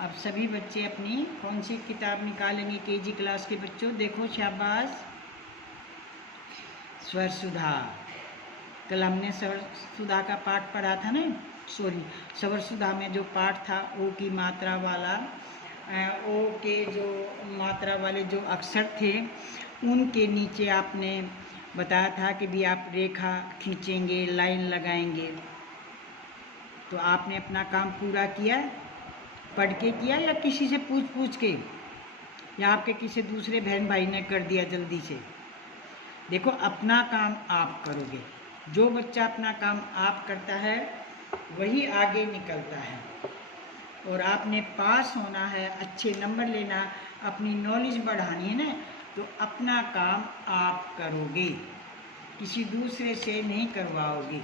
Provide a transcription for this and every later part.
अब सभी बच्चे अपनी कौन सी किताब निकालेंगे? केजी क्लास के बच्चों देखो, शाबाश। स्वर सुधा। कल हमने स्वर सुधा का पाठ पढ़ा था ना, स्वर सुधा में जो पाठ था ओ की मात्रा वाला, ओ के जो मात्रा वाले जो अक्षर थे उनके नीचे आपने बताया था कि भी आप रेखा खींचेंगे, लाइन लगाएंगे। तो आपने अपना काम पूरा किया? पढ़ के किया या किसी से पूछ के, या आपके किसी दूसरे बहन भाई ने कर दिया जल्दी से? देखो, अपना काम आप करोगे। जो बच्चा अपना काम आप करता है वही आगे निकलता है। और आपने पास होना है, अच्छे नंबर लेना, अपनी नॉलेज बढ़ानी है ना, तो अपना काम आप करोगे, किसी दूसरे से नहीं करवाओगे,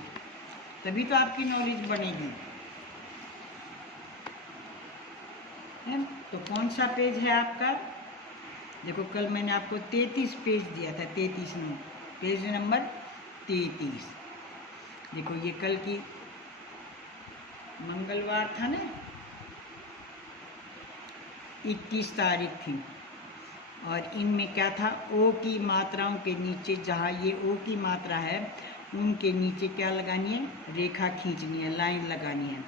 तभी तो आपकी नॉलेज बढ़ेगी। तो कौन सा पेज है आपका? देखो, कल मैंने आपको 33 पेज दिया था, 33 में पेज नंबर 33। देखो, ये कल की मंगलवार था ना, 21 तारीख थी। और इनमें क्या था? ओ की मात्राओं के नीचे, जहाँ ये ओ की मात्रा है उनके नीचे क्या लगानी है? रेखा खींचनी है, लाइन लगानी है।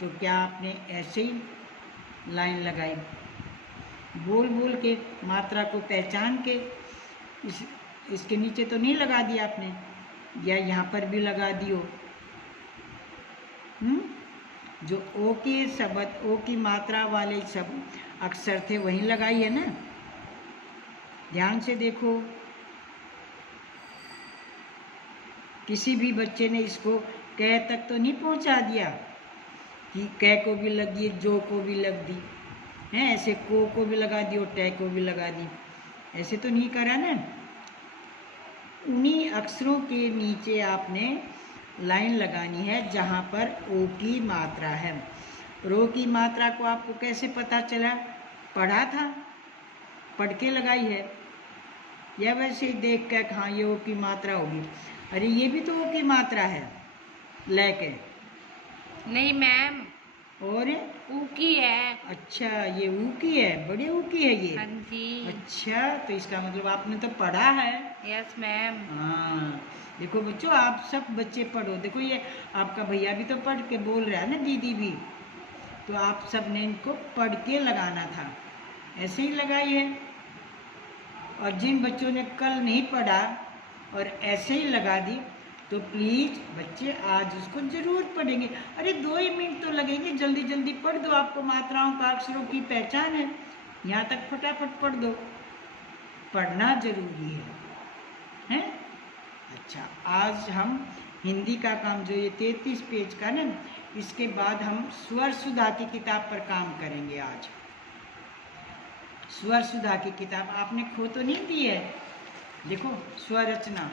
तो क्या आपने ऐसे ही लाइन लगाई? बोल बोल के, मात्रा को पहचान के, इसके नीचे तो नहीं लगा दिया आपने, या यहाँ पर भी लगा दियो। जो ओ के शब्द, ओ की मात्रा वाले शब्द अक्षर थे वहीं लगाई है ना। ध्यान से देखो, किसी भी बच्चे ने इसको कै तक तो नहीं पहुंचा दिया कि कै को भी लग गई, जो को भी लग दी है, ऐसे को भी लगा दी और टे को भी लगा दी, ऐसे तो नहीं करा ना। उन्हीं अक्षरों के नीचे आपने लाइन लगानी है जहाँ पर ओ की मात्रा है। रो की मात्रा को आपको कैसे पता चला? पढ़ा था, पढ़ के लगाई है, या वैसे ही देख कर हाँ ये ओ की मात्रा होगी? अरे ये भी तो ओ की मात्रा है, लेके नहीं मैम, और ऊ की है। अच्छा, ये ऊ की है, बड़े ऊ की है ये। हाँ जी। अच्छा, तो इसका मतलब आपने तो पढ़ा है। Yes ma'am. हाँ, देखो बच्चों, आप सब बच्चे पढ़ो। देखो, ये आपका भैया भी तो पढ़ के बोल रहा है ना, दीदी भी। तो आप सब ने इनको पढ़ के लगाना था, ऐसे ही लगाई है। और जिन बच्चों ने कल नहीं पढ़ा और ऐसे ही लगा दी, तो प्लीज़ बच्चे आज उसको ज़रूर पढ़ेंगे। अरे 2 ही मिनट तो लगेंगे, जल्दी जल्दी पढ़ दो। आपको मात्राओं का, अक्षरों की पहचान है, यहाँ तक फटाफट पढ़ दो। पढ़ना जरूरी है? अच्छा, आज हम हिंदी का काम, जो ये 33 पेज का ना, इसके बाद हम स्वर सुधा की किताब पर काम करेंगे। आज स्वर सुधा की किताब आपने खो तो नहीं दी है? देखो, स्वरचना,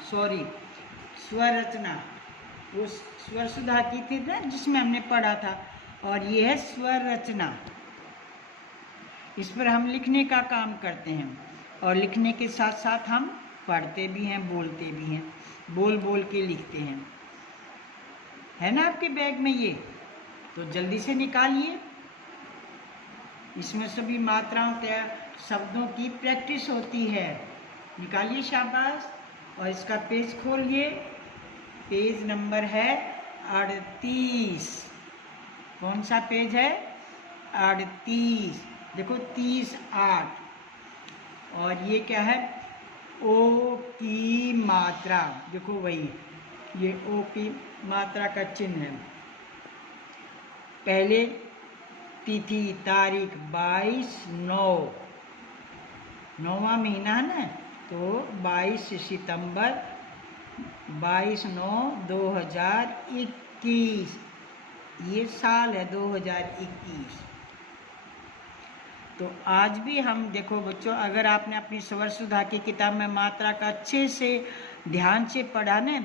स्वरचना वो स्वर सुधा की थी ना, जिसमें हमने पढ़ा था। और ये है स्वरचना। इस पर हम लिखने का काम करते हैं, और लिखने के साथ साथ हम पढ़ते भी हैं, बोलते भी हैं, बोल बोल के लिखते हैं। है ना आपके बैग में ये? तो जल्दी से निकालिए। इसमें सभी मात्राओं के, शब्दों की प्रैक्टिस होती है। निकालिए, शाबाश। और इसका पेज खोलिए। पेज नंबर है 38। कौन सा पेज है? 38। देखो, 30 8। और ये क्या है? ओ की मात्रा। देखो, वही ये ओ की मात्रा का चिन्ह है। पहले तिथि, तारीख 22/9, 9वां महीना है ना, तो 22 सितंबर, 22/9/2021, ये साल है 2021। तो आज भी हम, देखो बच्चों, अगर आपने अपनी स्वर सुधा की किताब में मात्रा का अच्छे से ध्यान से पढ़ा ना,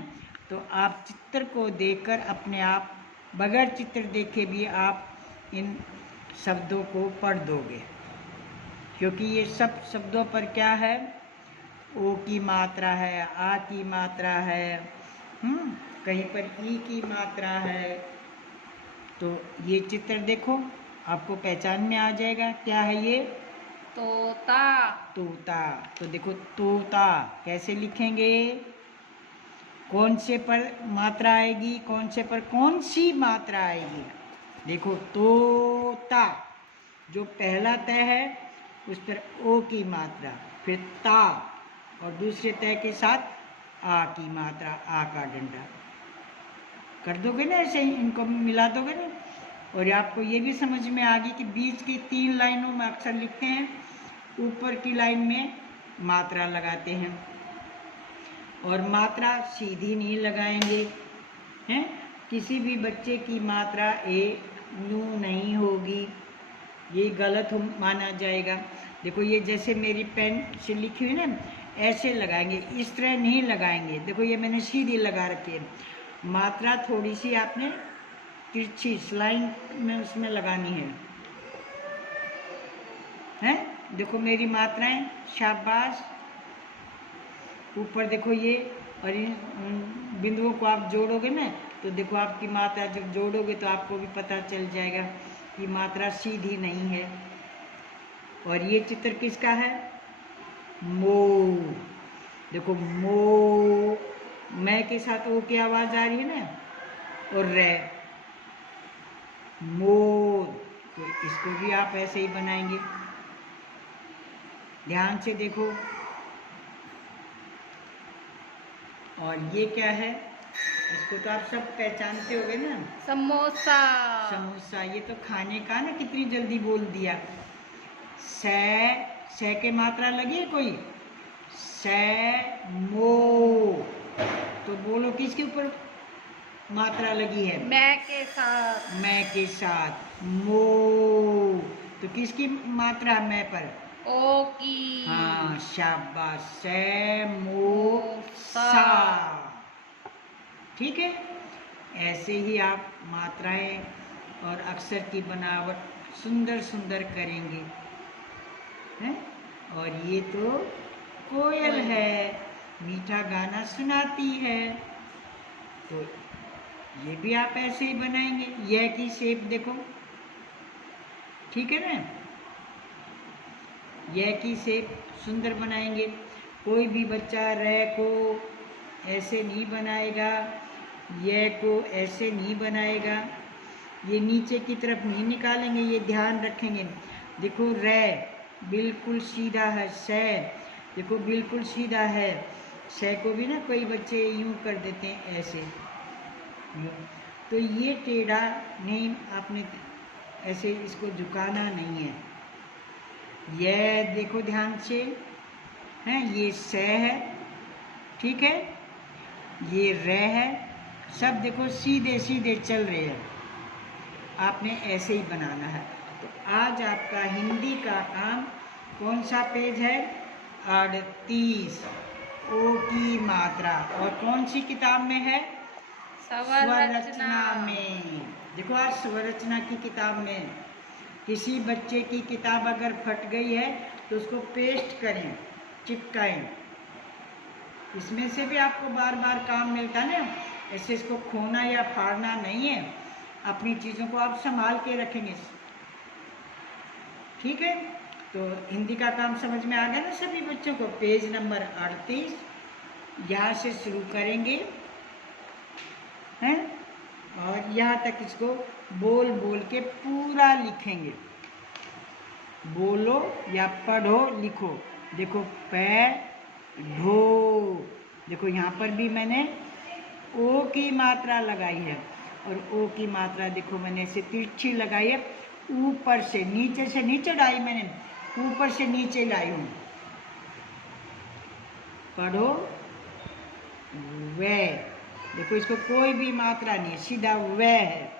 तो आप चित्र को देखकर अपने आप, बगैर चित्र देखे भी आप इन शब्दों को पढ़ दोगे। क्योंकि ये सब शब्दों पर क्या है? ओ की मात्रा है, आ की मात्रा है, कहीं पर ई की मात्रा है। तो ये चित्र देखो, आपको पहचान में आ जाएगा क्या है ये। तोता। तोता। तो देखो तोता कैसे लिखेंगे, कौन से पर मात्रा आएगी, कौन से पर कौन सी मात्रा आएगी। देखो तोता, जो पहला त है उस पर ओ की मात्रा, फिर ता और दूसरे त के साथ आ की मात्रा, आ का डंडा कर दोगे ना, ऐसे ही इनको मिला दोगे ना। और आपको ये भी समझ में आ गई कि बीच की 3 लाइनों में अक्सर लिखते हैं, ऊपर की लाइन में मात्रा लगाते हैं और मात्रा सीधी नहीं लगाएंगे हैं। किसी भी बच्चे की मात्रा ए यूँ नहीं होगी, ये गलत माना जाएगा। देखो ये जैसे मेरी पेन से लिखी हुई ना, ऐसे लगाएंगे, इस तरह नहीं लगाएंगे। देखो ये मैंने सीधी लगा रखी है, मात्रा थोड़ी सी आपने तिरछी स्लाइन में उसमें लगानी है हैं। देखो मेरी मात्राएं, शाबाश। ऊपर देखो ये, और इन बिंदुओं को आप जोड़ोगे ना तो देखो आपकी मात्रा जब जोड़ोगे तो आपको भी पता चल जाएगा कि मात्रा सीधी नहीं है। और ये चित्र किसका है, मोर। देखो मो, मैं के साथ ओ की आवाज आ रही है ना, और रे, मोर। तो इसको भी आप ऐसे ही बनाएंगे, ध्यान से देखो। और ये क्या है, इसको तो आप सब पहचानते होगे ना, समोसा। समोसा। ये तो खाने का ना, कितनी जल्दी बोल दिया। से के मात्रा लगी है कोई, से मो। तो बोलो किसके ऊपर मात्रा लगी है, मैं के साथ। मैं के साथ, मो। तो किसकी मात्रा मैं पर, ओ की। हाँ शाबाश, से मो सा। ठीक है, ऐसे ही आप मात्राएं और अक्षर की बनावट सुंदर सुंदर करेंगे हैं। और ये तो कोयल है, मीठा गाना सुनाती है, तो ये भी आप ऐसे ही बनाएंगे। यह की शेप देखो, ठीक है ना, यह की शेप सुंदर बनाएंगे। कोई भी बच्चा रे को ऐसे नहीं बनाएगा, यह को ऐसे नहीं बनाएगा, ये नीचे की तरफ नहीं निकालेंगे, ये ध्यान रखेंगे। देखो रे बिल्कुल सीधा है, से देखो बिल्कुल सीधा है। से को भी ना कोई बच्चे यूं कर देते हैं ऐसे, यूं। तो ये टेढ़ा नहीं, आपने ऐसे इसको झुकाना नहीं है। यह देखो ध्यान से, हैं, ये से है, ठीक है, ये रे है, सब देखो सीधे सीधे चल रहे हैं, आपने ऐसे ही बनाना है। तो आज आपका हिंदी का काम कौन सा पेज है, 38, ओ की मात्रा। और कौन सी किताब में है, स्वरचना में। देखो आज स्वरचना की किताब में, किसी बच्चे की किताब अगर फट गई है तो उसको पेस्ट करें, चिपकाएं। इसमें से भी आपको बार बार काम मिलता है ना, ऐसे इसको खोना या फाड़ना नहीं है, अपनी चीज़ों को आप संभाल के रखेंगे, ठीक है। तो हिंदी का काम समझ में आ गया ना सभी बच्चों को। पेज नंबर 38 यहाँ से शुरू करेंगे हैं, और यहाँ तक इसको बोल बोल के पूरा लिखेंगे। बोलो या पढ़ो, लिखो। देखो पै ढो, देखो यहाँ पर भी मैंने ओ की मात्रा लगाई है, और ओ की मात्रा देखो मैंने ऐसे तिरछी लगाई है, ऊपर से नीचे लाई मैंने, ऊपर से नीचे लाई हूँ। पढ़ो वे, देखो इसको कोई भी मात्रा नहीं, सीधा वे है,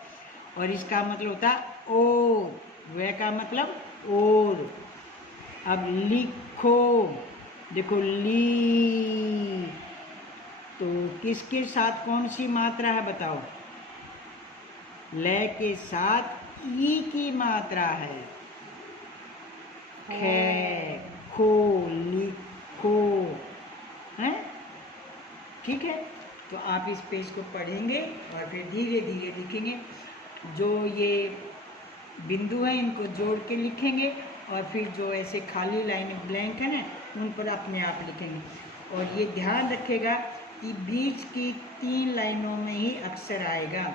और इसका मतलब होता ओ, वे का मतलब और। अब लिखो, देखो ली, तो किसके साथ कौन सी मात्रा है बताओ, ले के साथ ई की मात्रा है, खे, खो, लिखो, हैं, ठीक है। तो आप इस पेज को पढ़ेंगे और फिर धीरे धीरे लिखेंगे। जो ये बिंदु हैं इनको जोड़ के लिखेंगे, और फिर जो ऐसे खाली लाइन ब्लैंक है ना, उन पर अपने आप लिखेंगे। और ये ध्यान रखेगा कि बीच की 3 लाइनों में ही अक्षर आएगा,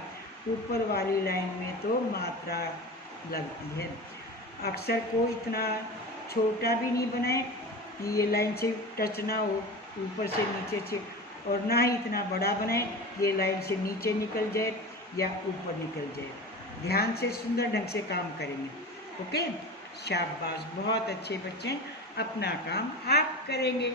ऊपर वाली लाइन में तो मात्रा लगती है। अक्षर को इतना छोटा भी नहीं बनाए कि ये लाइन से टच ना हो, ऊपर से नीचे से, और ना ही इतना बड़ा बनाए ये लाइन से नीचे निकल जाए या ऊपर निकल जाए। ध्यान से सुंदर ढंग से काम करेंगे। ओके, शाबाश, बहुत अच्छे बच्चे, अपना काम आप करेंगे।